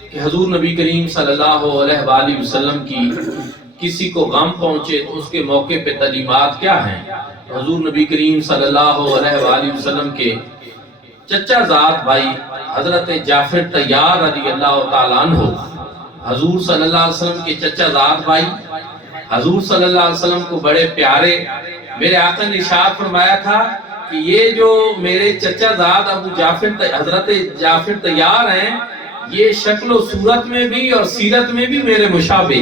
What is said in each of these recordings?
کہ حضور نبی کریم صلی اللہ علیہ وآلہ وسلم کی کسی کو غم پہنچے تو اس کے موقع پہ تعلیمات کیا ہیں؟ حضور نبی کریم صلی اللہ علیہ وآلہ وسلم کے چچا زاد بھائی حضرت جعفر طیار رضی اللہ تعالیٰ عنہ، حضور صلی اللہ علیہ وسلم کے چچا زاد بھائی حضور صلی اللہ علیہ وسلم کو بڑے پیارے، میرے آقا نے ارشاد فرمایا تھا کہ یہ جو میرے چچا زاد ابو جعفر حضرت جعفر طیار ہیں، یہ شکل و صورت میں بھی اور سیرت میں بھی میرے مشابہ،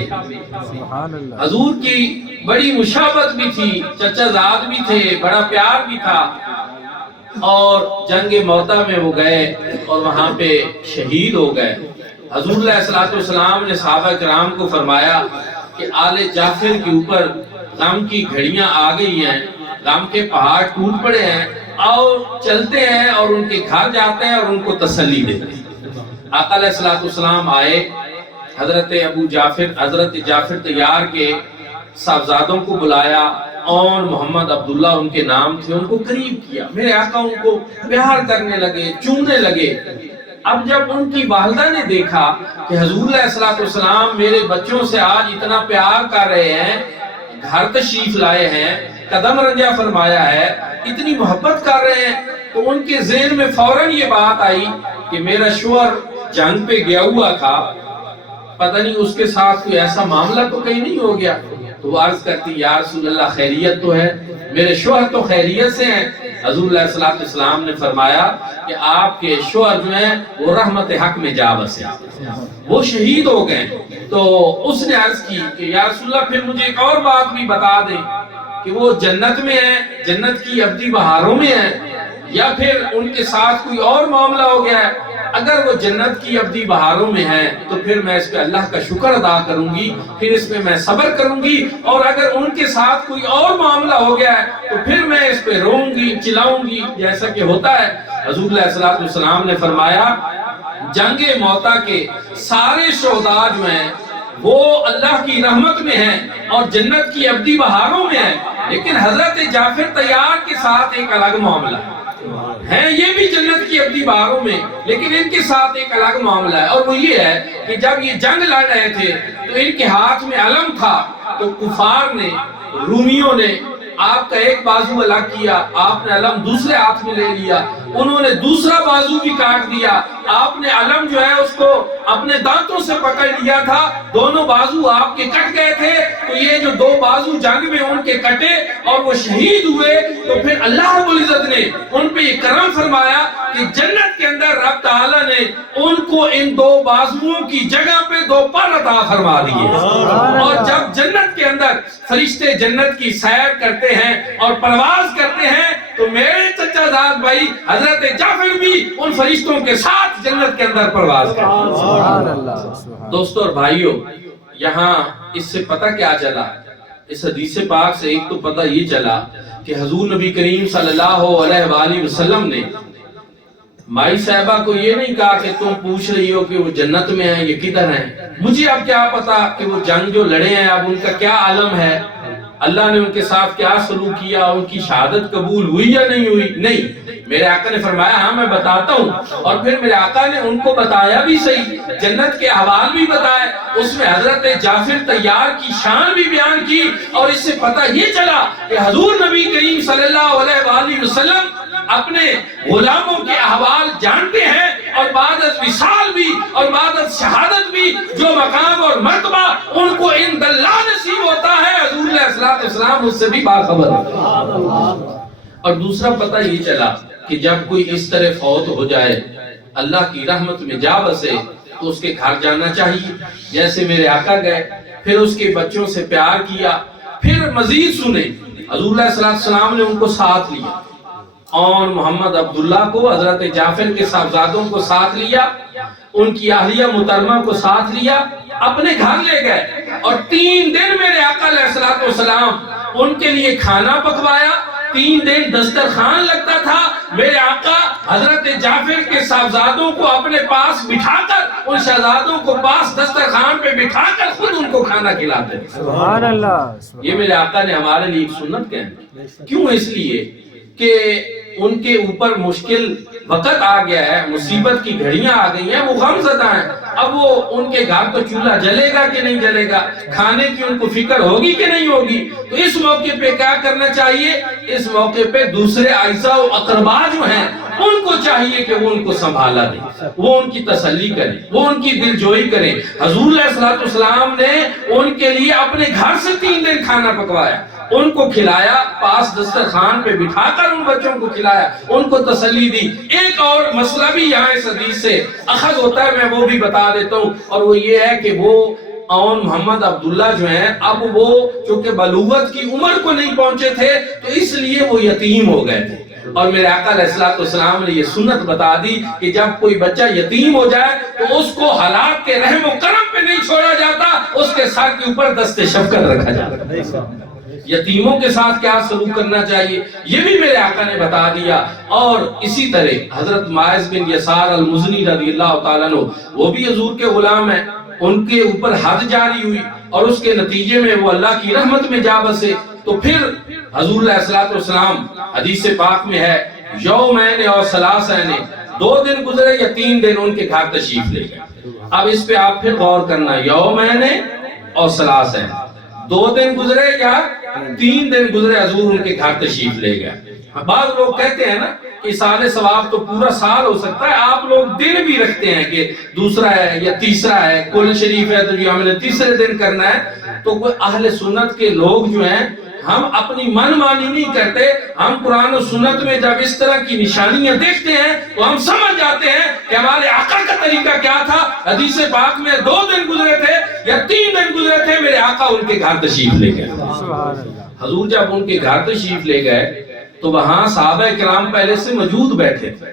حضور کی بڑی مشابہت بھی تھی، چچا زاد بھی تھے، بڑا پیار بھی تھا۔ اور جنگ موتا میں وہ گئے اور وہاں پہ شہید ہو گئے۔ حضور علیہ السلام نے صحابہ کرام کو فرمایا کہ آل جعفر کے اوپر غم کی گھڑیاں آ گئی ہیں، غم کے پہاڑ ٹوٹ پڑے ہیں، اور چلتے ہیں اور ان کے گھر جاتے ہیں اور ان کو تسلی دیتے ہیں۔ آقا علیہ السلام آئے، حضرت جعفر طیار کے صاحبزادوں کو بلایا، اور محمد عبداللہ ان کے نام تھے، ان کو قریب کیا، میرے آقا ان کو پیار کرنے لگے، چومنے لگے۔ اب جب ان کی والدہ نے دیکھا کہ حضور علیہ السلام میرے بچوں سے آج اتنا پیار کر رہے ہیں، گھر تشریف لائے ہیں، قدم رنجہ فرمایا ہے، اتنی محبت کر رہے ہیں، تو ان کے ذہن میں فوراً یہ بات آئی کہ میرا شوہر جنگ پہ گیا ہوا تھا، پتہ نہیں اس کے ساتھ کوئی ایسا معاملہ تو کہیں نہیں ہو گیا۔ تو وہ عرض کرتی یا رسول اللہ خیریت تو ہے، میرے شوہر تو خیریت سے ہیں۔ حضور علیہ السلام نے فرمایا کہ آپ کے شوہر جو ہیں وہ رحمت حق میں جا بسے، وہ شہید ہو گئے۔ تو اس نے عرض کی کہ یا رسول اللہ پھر مجھے ایک اور بات بھی بتا دیں کہ وہ جنت میں ہیں، جنت کی ابدی بہاروں میں ہیں، یا پھر ان کے ساتھ کوئی اور معاملہ ہو گیا ہے؟ اگر وہ جنت کی ابدی بہاروں میں ہیں تو پھر میں اس پہ اللہ کا شکر ادا کروں گی، پھر اس پہ میں صبر کروں گی، اور اگر ان کے ساتھ کوئی اور معاملہ ہو گیا ہے تو پھر میں اس پہ روؤں گی، چلاؤں گی، جیسا کہ ہوتا ہے۔ حضور علیہ السلام نے فرمایا جنگ موتا کے سارے شہداء جو ہیں وہ اللہ کی رحمت میں ہیں اور جنت کی ابدی بہاروں میں ہیں، لیکن حضرت جعفر طیار کے ساتھ ایک الگ معاملہ ہے، یہ بھی جنت کی ابدی بہاروں میں، لیکن ان کے ساتھ ایک الگ معاملہ ہے، اور وہ یہ ہے کہ جب یہ جنگ لڑ رہے تھے تو ان کے ہاتھ میں علم تھا، تو کفار نے، رومیوں نے آپ کا ایک بازو الگ کیا، آپ نے علم دوسرے ہاتھ میں لے لیا، انہوں نے دوسرا بازو بھی کاٹ دیا، آپ نے علم جو ہے اس کو اپنے دانتوں سے پکڑ لیا تھا، دونوں بازو آپ کے کٹ گئے تھے۔ تو یہ جو دو بازو جنگ میں ان کے کٹے اور وہ شہید ہوئے، تو پھر اللہ رب العزت نے ان پہ یہ کرم فرمایا کہ جنت کے اندر رب تعالیٰ نے ان کو ان دو بازوؤں کی جگہ پہ دو پر عطا فرما دیے، اور جب جنت کے اندر فرشتے جنت کی سیر کرتے ہیں اور پرواز کرتے ہیں تو میرے چچا زاد بھائی حضرت جعفر بھی ان فرشتوں کے ساتھ جنت کے اندر پرواز کرتے ہیں۔ دوستو اور بھائیو، یہاں اس سے پتہ کیا چلا؟ اس حدیث پاک سے ایک تو پتہ یہ چلا کہ حضور نبی کریم صلی اللہ علیہ وآلہ وسلم نے مائی صاحبہ کو یہ نہیں کہا کہ تم پوچھ رہی ہو کہ وہ جنت میں ہیں یہ کدھر ہیں، مجھے اب کیا پتا کہ وہ جنگ جو لڑے ہیں اب ان کا کیا عالم ہے، اللہ نے ان کے ساتھ کیا سلوک کیا، ان کی شہادت قبول ہوئی یا نہیں ہوئی؟ نہیں، میرے آقا نے فرمایا ہاں میں بتاتا ہوں، اور پھر میرے آقا نے ان کو بتایا بھی صحیح، جنت کے احوال بھی بتائے، اس میں حضرت جعفر طیار کی شان بھی بیان کی، اور اس سے پتہ یہ چلا کہ حضور نبی کریم صلی اللہ علیہ وآلہ وسلم اپنے غلاموں کے احوال جانتے ہیں، اور بعد از وصال بھی اور بعد از شہادت بھی جو مقام اور مرتبہ ان کو عند اللہ نصیب ہوتا ہے، حضور علیہ السلام اس سے بھی باخبر ہے۔ اور دوسرا پتہ یہ چلا کہ جب کوئی اس طرح فوت ہو جائے، اللہ کی رحمت میں جا بسے، تو اس کے گھر جانا چاہیے، جیسے میرے آقا گئے، پھر اس کے بچوں سے پیار کیا، پھر مزید سنے حضور علیہ السلام نے ان کو ساتھ لیا، اور محمد عبداللہ کو، حضرت جعفر کے صاحبزادوں کو ساتھ لیا، ان کی اہلیہ محترمہ کو ساتھ لیا، اپنے گھر لے گئے، اور 3 دن میرے آقا علیہ السلام ان کے لیے کھانا پکوایا، 3 دن دسترخوان لگتا تھا، میرے آقا حضرت جعفر کے صاحبزادوں کو اپنے پاس بٹھا کر، ان شہزادوں کو پاس دسترخوان پہ بٹھا کر خود ان کو کھانا کھلاتے تھے۔ سبحان اللہ۔ یہ میرے آقا نے ہمارے لیے ایک سنت کہی، کیوں؟ اس لیے کہ ان کے اوپر مشکل وقت آ گیا ہے، مصیبت کی گھڑیاں آ گئی ہیں، وہ غم زدہ ہیں. اب وہ ان کے گھر تو چولہا جلے گا کہ نہیں جلے گا، کھانے کی ان کو فکر ہوگی کہ نہیں ہوگی. تو اس موقع پہ کیا کرنا چاہیے؟ اس موقع پہ دوسرے اعزاء و اقربا جو ہیں ان کو چاہیے کہ وہ ان کو سنبھالا دیں، وہ ان کی تسلی کریں، وہ ان کی دل جوئی کریں. حضور علیہ السلام نے ان کے لیے اپنے گھر سے 3 دن کھانا پکوایا، ان کو کھلایا، پاس دسترخوان پہ بٹھا کر ان بچوں کو کھلایا، ان کو تسلی دی. ایک اور مسئلہ بھی یہاں اس حدیث سے اخذ ہوتا ہے، میں وہ بھی بتا دیتا ہوں، اور وہ یہ ہے کہ وہ اون محمد عبداللہ جو ہیں، اب وہ چونکہ بلوغت کی عمر کو نہیں پہنچے تھے تو اس لیے وہ یتیم ہو گئے تھے. اور میرے آقا علیہ السلام نے یہ سنت بتا دی کہ جب کوئی بچہ یتیم ہو جائے تو اس کو حالات کے رحم و کرم پہ نہیں چھوڑا جاتا، اس کے سر کے اوپر دست شفقت رکھا جاتا. یتیموں کے ساتھ کیا سلوک کرنا چاہیے یہ بھی میرے آقا نے بتا دیا. اور اسی طرح حضرت ماعز بن یسار المزنی رضی اللہ تعالیٰ عنہ، وہ بھی حضور کے غلام ہیں، ان کے اوپر حد جاری ہوئی اور اس کے نتیجے میں وہ اللہ کی رحمت میں جا بسے. تو پھر حضور علیہ السلام حدیث پاک میں ہے یومین اور ثلاثین، 2 دن گزرے یا 3 دن ان کے گھر تشریف لے گئے. اب اس پہ آپ پھر غور کرنا، یومین اور ثلاثین، 2 دن گزرے یا 3 دن گزرے حضور ان کے گھر تشریف لے گئے. بعض لوگ کہتے ہیں نا کہ سال ثواب تو پورا سال ہو سکتا ہے، آپ لوگ دن بھی رکھتے ہیں کہ دوسرا ہے یا تیسرا ہے، کل شریف ہے تو جو ہم نے تیسرے دن کرنا ہے. تو کوئی اہل سنت کے لوگ جو ہیں، ہم اپنی من مانی نہیں کرتے، ہم قرآن و سنت میں جب اس طرح کی نشانیاں دیکھتے ہیں تو ہم سمجھ جاتے ہیں کہ ہمارے آقا کا طریقہ کیا تھا. حدیث پاک میں 2 دن گزرے تھے یا 3 دن گزرے تھے، میرے آقا ان کے گھر تشریف لے گئے. حضور جب ان کے گھر تشریف لے گئے تو وہاں صحابہ کرام پہلے سے موجود بیٹھے تھے.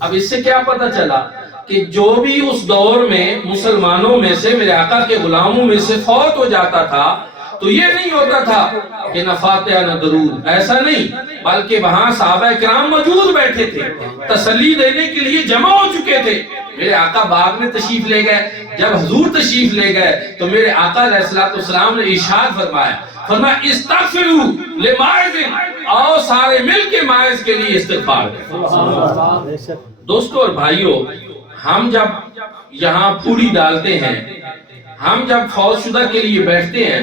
اب اس سے کیا پتہ چلا کہ جو بھی اس دور میں مسلمانوں میں سے میرے آقا کے غلاموں میں سے فوت ہو جاتا تھا تو یہ نہیں ہوتا تھا کہ نہ فاتحہ نہ درود، ایسا نہیں، بلکہ وہاں صحابہ کرام موجود بیٹھے تھے، تسلی دینے کے لیے جمع ہو چکے تھے. میرے آقا بعد میں تشریف لے گئے. جب حضور تشریف لے گئے تو میرے آقا علیہ السلام نے ارشاد فرمایا استغفروا لماعز، آؤ سارے مل کے ماعز کے لیے استغفار کریں. دوستو اور بھائیو، ہم جب یہاں پھوڑی ڈالتے ہیں، ہم جب فوت شدہ کے لیے بیٹھتے ہیں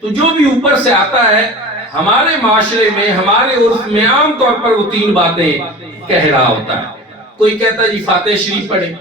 تو جو بھی اوپر سے آتا ہے ہمارے معاشرے میں، ہمارے عرف میں عام طور پر وہ 3 باتیں کہہ رہا ہوتا ہے. کوئی کہتا ہے جی فاتح شریف پڑھیں،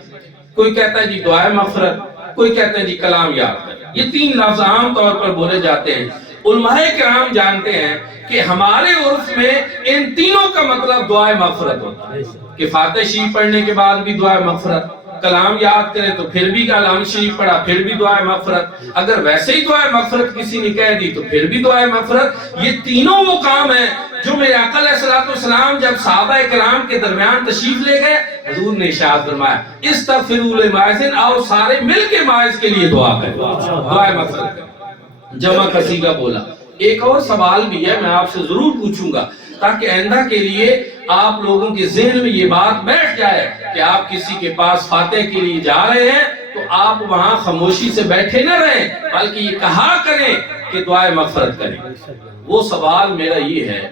کوئی کہتا ہے جی دعائے مغفرت، کوئی کہتا ہے جی کلام یاد کریں. یہ 3 لفظ عام طور پر بولے جاتے ہیں. علماء کرام جانتے ہیں کہ ہمارے عرف میں ان تینوں کا مطلب دعائے مغفرت ہوتا ہے کہ فاتح شریف پڑھنے کے بعد بھی دعائے مغفرت، کلام یاد کرے تو پھر بھی کلام شریف پڑھا پھر بھی دعائے مغفرت، اگر ویسے ہی دعائے مغفرت کسی نے کہہ دی تو پھر بھی دعائے مغفرت. یہ تینوں وہ کام ہیں جو میرے آقا علیہ السلام جب صحابہ کرام کے درمیان تشریف لے گئے، حضور نے ارشاد فرمایا استغفروا لماعز، آؤ سارے مل کے ماعز کے لیے دعا کریں، دعائے مغفرت کریں. جمع کا صیغہ بولا. ایک اور سوال بھی ہے، میں آپ سے ضرور پوچھوں گا تاکہ آئندہ کے لیے آپ لوگوں کے ذہن میں یہ بات بیٹھ جائے کہ آپ کسی کے پاس فاتح کے لیے جا رہے ہیں تو آپ وہاں خاموشی سے بیٹھے نہ رہیں بلکہ یہ کہا کریں کہ دعائے مغفرت کریں. وہ سوال میرا یہ ہے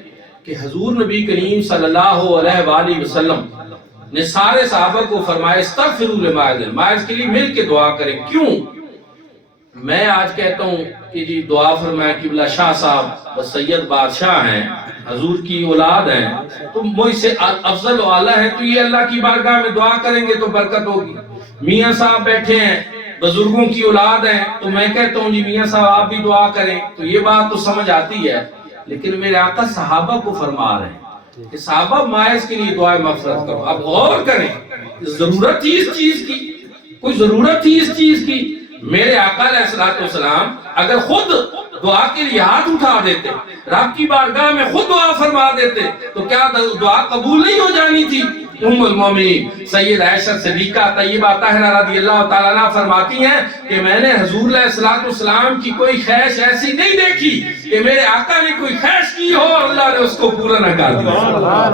کہ حضور نبی کریم صلی اللہ علیہ وآلہ وسلم نے سارے صحابہ کو فرمایا استغفروا لماعز، ماعز کے لیے مل کے دعا کریں. کیوں؟ میں آج کہتا ہوں کہ جی دعا فرمائے قبلہ شاہ صاحب و سید بادشاہ ہیں، حضور کی اولاد ہیں، تو مجھ سے افضل و اعلیٰ ہیں، تو یہ اللہ کی بارگاہ میں دعا کریں گے تو برکت ہوگی. میاں صاحب بیٹھے ہیں، بزرگوں کی اولاد ہیں، تو میں کہتا ہوں جی میاں صاحب آپ بھی دعا کریں، تو یہ بات تو سمجھ آتی ہے. لیکن میرے آقا صحابہ کو فرما رہے ہیں کہ صحابہ ماعز کے لیے دعائے مغفرت کرو. اب غور کریں، ضرورت تھی اس چیز کی؟ کوئی ضرورت تھی اس چیز کی؟ میرے آقا علیہ السلام اگر خود دعا کے لیے ہاتھ اٹھا دیتے، رب کی بارگاہ میں خود دعا فرما دیتے تو کیا دعا قبول نہیں ہو جانی تھی؟ ام المومنین سید عائشہ صدیقہ طیبہ طاہرہ رضی اللہ تعالیٰ عنہ فرماتی ہیں کہ میں نے حضور علیہ السلام کی کوئی خواہش ایسی نہیں دیکھی کہ میرے آقا نے کوئی خواہش کی ہو اور اللہ نے اس کو پورا نہ کر دیا.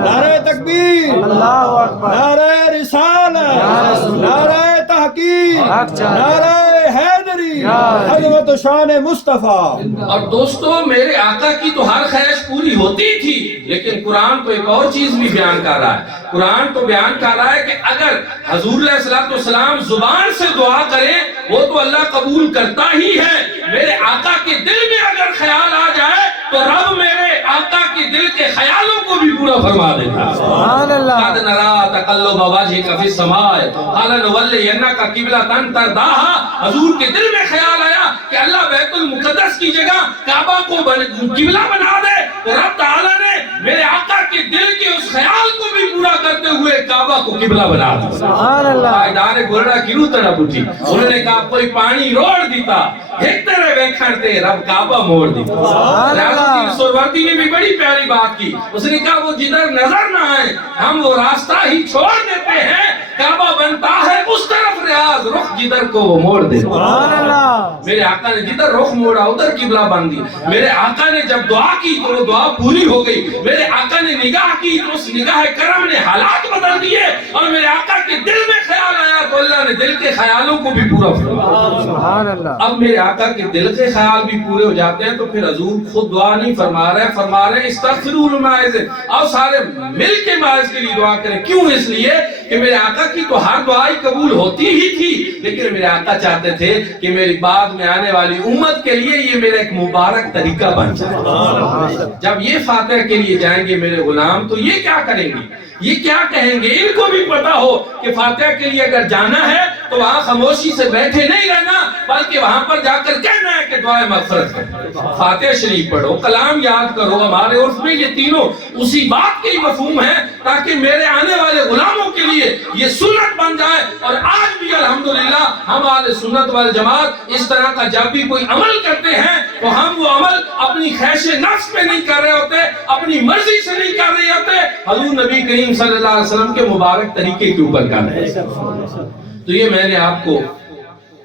نعرہ تکبیر، نعرہ رسالت، نعرہ تحقیق، نعرہ حیدری. عظمت و شان مصطفیٰ. اور دوستو میرے آقا کی تو ہر خواہش پوری ہوتی تھی، لیکن قرآن تو ایک اور چیز بھی بیان کر رہا ہے. قرآن تو بیان کر رہا ہے کہ اگر حضور علیہ السلام زبان سے دعا کریں وہ تو اللہ قبول کرتا ہی ہے. میرے آقا کے دل میں اگر خیال آ جائے تو رب میرے آقا کے دل کے خیالوں کو بھی پورا فرما دیتا ہے. سبحان اللہ. قد نرا تقلب وجهك في السماء قال نولینک قبلۃ ترضاها. حضور کے دل میں خیال آیا کہ اللہ بیت المقدس کی جگہ کعبہ کو قبلہ بنا دے، تو رب تعالیٰ نے میرے آقا کے دل کے اس خیال کو بھی پورا کرتے ہوئے کعبہ کو قبلہ بنا دیا. سبحان اللہ. پائیدار گھوڑا کیوں تڑپ اٹھی؟ انہوں نے کہا کوئی پانی روڑ دیتا ایک طرح ویکھنتے رب کعبہ موڑ دیتا. ریاض سورورتی نے بھی بڑی پیاری بات کی. اس نے کہا وہ جدھر نظر نہ آئے ہم وہ راستہ ہی چھوڑ دیتے ہیں، کعبہ بنتا ہے اس طرف ریاض، رخ جدھر کو وہ موڑ دیتے. سبحان اللہ. میرے آقا نے جدھر رخ موڑا ادھر قبلہ بن دی. میرے آقا نے جب دعا کی تو وہ دعا پوری ہو گئی. میرے آقا نے نگاہ کی تو اس نگاہ کرم نے حالات بدل دیے، اور میرے آقا کے دل میں خیال آیا تو اللہ نے دل کے خیالوں کو بھی پورا فرمایا. سبحان اللہ. اب میرے آقا کے دل کے خیال بھی پورے ہو جاتے ہیں تو پھر حضور خود دعا نہیں فرما رہے استغفروا للماعز، اور سارے مل کے ماعز کے لیے دعا کریں. کیوں؟ اس لیے کہ میرے آقا کی تو ہر دعا قبول ہوتی ہی تھی، لیکن میرے آقا چاہتے تھے کہ میری بعد میں آنے والی امت کے لیے یہ میرا ایک مبارک طریقہ بن جائے. جب یہ فاتح کے لیے جائیں گے میرے غلام تو یہ کیا کریں گے، یہ کیا کہیں گے؟ ان کو بھی پتا ہو کہ فاتحہ کے لیے اگر جانا ہے تو وہاں خاموشی سے بیٹھے نہیں رہنا، بلکہ وہاں پر جا کر کہنا ہے کہ دعائے مغفرت کرو، فاتحہ شریف پڑھو، کلام یاد کرو. ہمارے عرف میں یہ تینوں اسی بات کے مفہوم ہیں تاکہ میرے آنے والے غلاموں کے لیے یہ سنت بن جائے. اور آج بھی الحمدللہ ہم اہل سنت والجماعت اس طرح کا جب بھی کوئی عمل کرتے ہیں تو ہم وہ عمل اپنی خواہش نفس پہ نہیں کر رہے ہوتے، اپنی مرضی سے نہیں کر رہے ہوتے، حضور نبی کریم صلی اللہ علیہ وسلم کے مبارک طریقے کے اوپر کر رہے ہیں. تو یہ میں نے آپ کو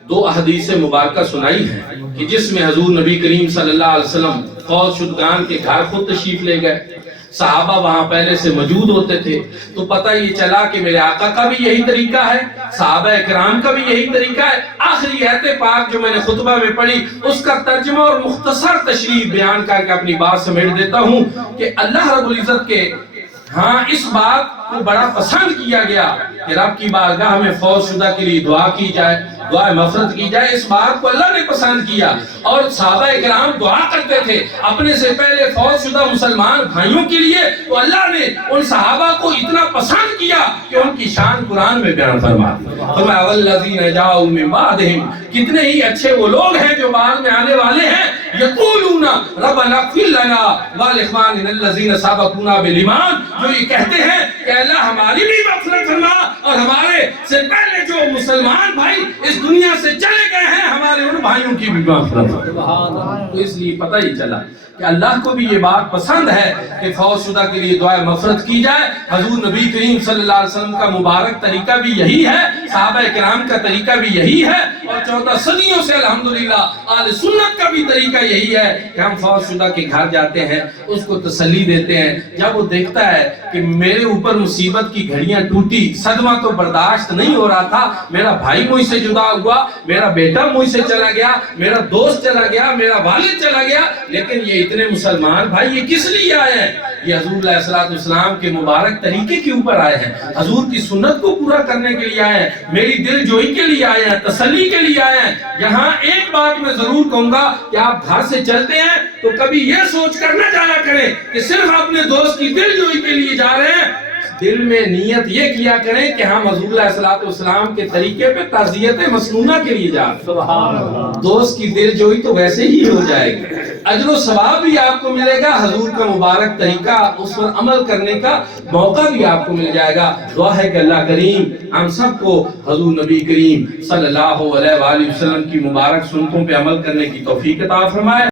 دو احادیث مبارکہ سنائی ہیں کہ جس میں حضور نبی کریم صلی اللہ علیہ وسلم فوج شدگان کے گھر خود تشریف لے گئے. صحابہ وہاں پہلے سے موجود ہوتے تھے تو پتہ یہ چلا کہ میرے آقا کا بھی یہی طریقہ ہے، صحابہ اکرام کا بھی یہی طریقہ ہے. آخری آیت پاک جو میں نے خطبہ میں پڑھی اس کا ترجمہ اور مختصر تشریح بیان کر کے اپنی بات سمیٹ دیتا ہوں کہ اللہ رب العزت کے ہاں اس بات کو بڑا پسند کیا گیا کہ رب کی بارگاہ میں فوت شدہ کے لیے دعا کی جائے، دعا مغفرت کی جائے. اس بات کو اللہ نے پسند کیا اور صحابہ اکرام دعا کرتے تھے اپنے سے پہلے فوت شدہ مسلمان بھائیوں کے لیے. تو اللہ نے ان صحابہ کو اتنا پسند کیا کہ ان کی شان قرآن میں بیان فرما دی. فرمایا والذین جاؤوا من بعدہم، کتنے ہی اچھے وہ لوگ ہیں جو بعد میں آنے والے ہیں، یقولون ربنا اغفر لنا ولاخواننا الذین سبقونا بالایمان، جو یہ کہتے ہیں کہ اللہ ہماری بھی مغفرت فرما اور ہمارے سے پہلے جو مسلمان بھائی اس دنیا سے چلے گئے ہیں ہمارے ان بھائیوں کی بھی مغفرت فرما. تو اس لیے پتہ ہی چلا کہ اللہ کو بھی یہ بات پسند ہے کہ فوت شدہ کے لیے دعائے مغفرت کی جائے. حضور نبی کریم صلی اللہ علیہ وسلم کا مبارک طریقہ بھی یہی ہے، صحابہ کرام کا طریقہ بھی یہی ہے، اور 14 صدیوں سے الحمدللہ اہل سنت کا بھی طریقہ یہی ہے کہ ہم فوت شدہ کے گھر جاتے ہیں، اس کو تسلی دیتے ہیں. جب وہ دیکھتا ہے کہ میرے اوپر مصیبت کی گھڑیاں ٹوٹی، صدمہ تو برداشت نہیں ہو رہا تھا، میرا بھائی مجھ سے جدا ہوا، میرا بیٹا مجھ سے چلا گیا، میرا دوست چلا گیا، میرا والد چلا گیا، لیکن یہ اتنے مسلمان بھائی یہ کس لیے آئے ہیں؟ یہ حضور علیہ السلام کے مبارک طریقے کے اوپر آئے ہیں، حضور کی سنت کو پورا کرنے کے لیے آئے ہیں، میری دل جوئی کے لیے آئے ہیں، تسلی کے لیے آئے ہیں. یہاں ایک بات میں ضرور کہوں گا کہ آپ گھر سے چلتے ہیں تو کبھی یہ سوچ کر نہ جانا کریں کہ صرف اپنے دوست کی دل جوئی کے لیے جا رہے ہیں. دل میں نیت یہ کیا کریں کہ ہم حضور علیہ السلام کے طریقے پہ تعزیت مسنونہ کے لیے جا رہے ہیں. دوست کی دل جوئی تو ویسے ہی ہو جائے گی، اجر و ثواب بھی آپ کو ملے گا، حضور کا مبارک طریقہ اس پر عمل کرنے کا موقع بھی آپ کو مل جائے گا. دعا ہے کہ اللہ کریم ہم سب کو حضور نبی کریم صلی اللہ علیہ وآلہ وسلم کی مبارک سنتوں پہ عمل کرنے کی توفیق عطا فرمائے.